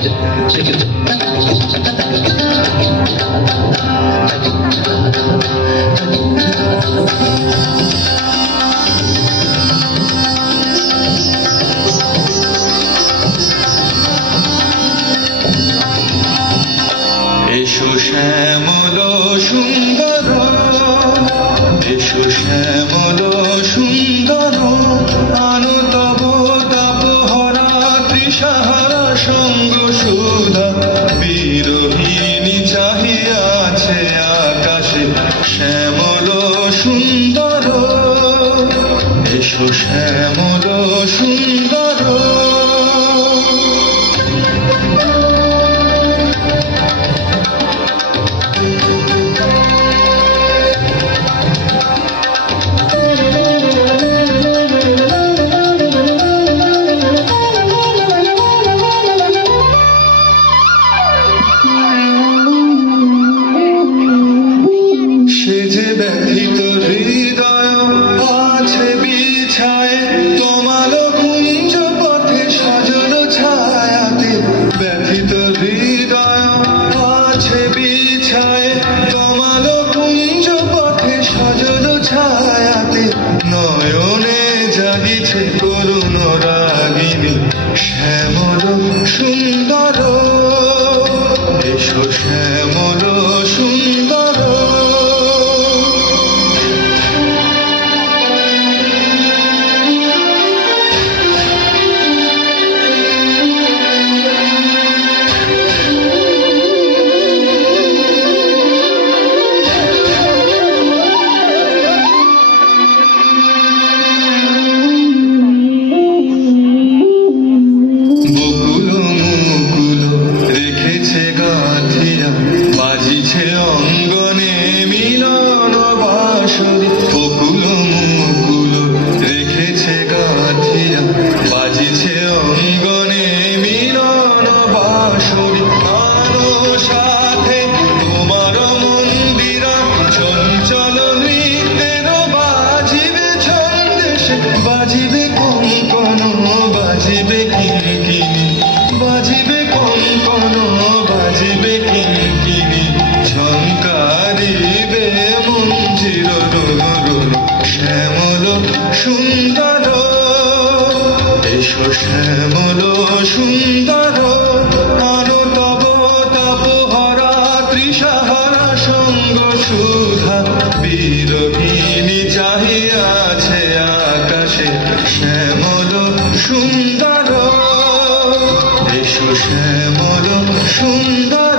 এসো শ্যামল সুন্দর, এসো শ্যামল সুন্দর, আনো তব তাপহরা তৃষাহারা সঙ্গ সুধা। বিরোহিণী চাহিয়াছে আকাশে শ্যামল সুন্দর, এসো শ্যামল সুন্দর। সে যে ব্যথিত হৃদয় আছে বিছায় তোমাল কুঞ্জ পথে সজল ছায়াতে। ব্যথিত হৃদয় আছে বিছায় তোমাল কুঞ্জ পথে সজল ছায়াতে। নয়নে জাগিছে করুণ রাগিনী শ্যামল সুন্দর, এসো শ্যামল সুন্দর। বাজিছে অঙ্গনে মিলন বাঁশরি, বকুল মুকুল রেখেছে গাঁথিয়া। বাজিছে অঙ্গনে মিলন বাঁশরি, আনো সাথে তোমার মন্দিরা। চঞ্চল নৃত্যের বাজিবে ছন্দেশে, বাজিবে কঙ্কণ, বাজিবে কিঙ্কিণী, বাজিবে কঙ্কণ, বাজিবে কিঙ্কিণী। ঝঙ্কারিবে মঞ্জির রুনরুন শ্যামল সুন্দর, এসো শ্যামল সুন্দর। আনো তব তাপহরা তৃষাহারা সঙ্গ সুধা। বিরোহিণী চাহিয়াছে আকাশে শ্যামল সুন্দর, এসো শ্যামল সুন্দর।